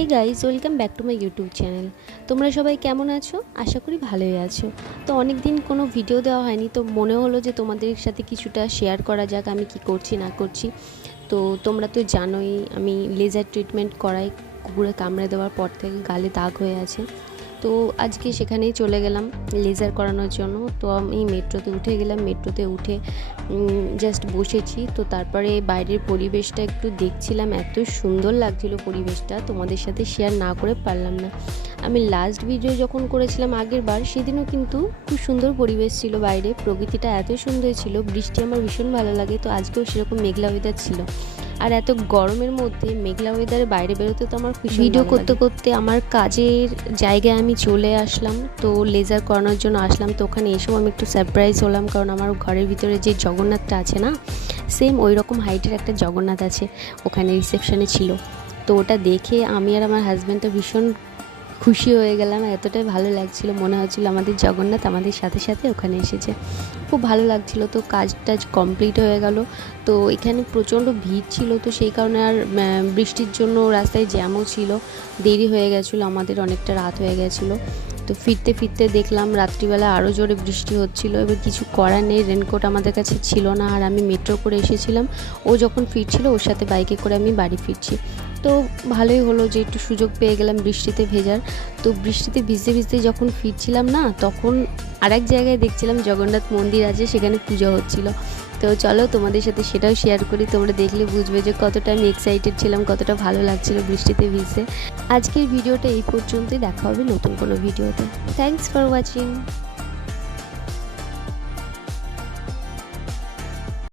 Hey guys, welcome back to my YouTube channel. তোমরা সবাই কেমন আছো? আশা করি ভালোই আছো। তো অনেক দিন কোনো ভিডিও দেওয়া হয়নি, তো মনে হলো যে তোমাদের সাথে কিছুটা শেয়ার করা যাক আমি কি করছি না করছি। তো তোমরা তো জানোই আমি লেজার ট্রিটমেন্ট করাই। কুকুরে কামড়ে দেওয়ার পর থেকে গালে দাগ হয়ে আছে। তো আজকে সেখানেই চলে গেলাম লেজার করানোর জন্য। তো আমি মেট্রোতে উঠে গেলাম, মেট্রোতে উঠে জাস্ট বসেছি। তো তারপরে বাইরের পরিবেশটা একটু দেখছিলাম, এত সুন্দর লাগছিল পরিবেশটা, তোমাদের সাথে শেয়ার না করে পারলাম না। আমি লাস্ট ভিডিও যখন করেছিলাম আগের বার, সেদিনও কিন্তু খুব সুন্দর পরিবেশ ছিল, বাইরে প্রকৃতিটা এত সুন্দর ছিল, বৃষ্টি আমার ভীষণ ভালো লাগে। তো আজকেও সেরকম মেঘলা ওয়েদার ছিল, আর এত গরমের মধ্যে মেঘলা ওয়েদারে বাইরে বেরোতে তো আমার খুশি। ভিডিও করতে করতে আমার কাজের জায়গায় আমি চলে আসলাম, তো লেজার করানোর জন্য আসলাম। তো ওখানে এসেও আমি একটু সারপ্রাইজ হলাম, কারণ আমার ঘরের ভিতরে যে জগন্নাথটা আছে না, সেম ওই রকম হাইটের একটা জগন্নাথ আছে ওখানে রিসেপশনে ছিল। তো ওটা দেখে আমি আর আমার হাজব্যান্ডটা ভীষণ খুশি হয়ে গেলাম, এতটাই ভালো লাগছিল, মনে হচ্ছিল আমাদের জগন্নাথ আমাদের সাথে সাথে ওখানে এসেছে। খুব ভালো লাগছিল। তো কাজ টাজ কমপ্লিট হয়ে গেল। তো এখানে প্রচণ্ড ভিড় ছিল, তো সেই কারণে আর বৃষ্টির জন্য রাস্তায় জ্যামও ছিল, দেরি হয়ে গেছিলো, আমাদের অনেকটা রাত হয়ে গেছিলো। তো ফিরতে ফিরতে দেখলাম রাত্রিবেলা আরও জোরে বৃষ্টি হচ্ছিল। এবার কিছু করার নেই, রেনকোট আমাদের কাছে ছিল না, আর আমি মেট্রো করে এসেছিলাম। ও যখন ফিরছিল ওর সাথে বাইকে করে আমি বাড়ি ফিরছি। তো ভালোই হলো যে একটু সুযোগ পেয়ে গেলাম বৃষ্টিতে ভেজার। তো বৃষ্টিতে ভিজতে ভিজতে যখন ফিরছিলাম না, তখন আরেক জায়গায় দেখছিলাম জগন্নাথ মন্দির আছে, সেখানে পুজো হচ্ছিল। তো চলো তোমাদের সাথে সেটাও শেয়ার করি, তোমরা দেখলে বুঝবে যে কতটা আমি এক্সাইটেড ছিলাম, কতটা ভালো লাগছিল বৃষ্টিতে ভিজতে। আজকের ভিডিওটা এই পর্যন্তই, দেখা হবে নতুন কোনো ভিডিওতে। Thanks for watching.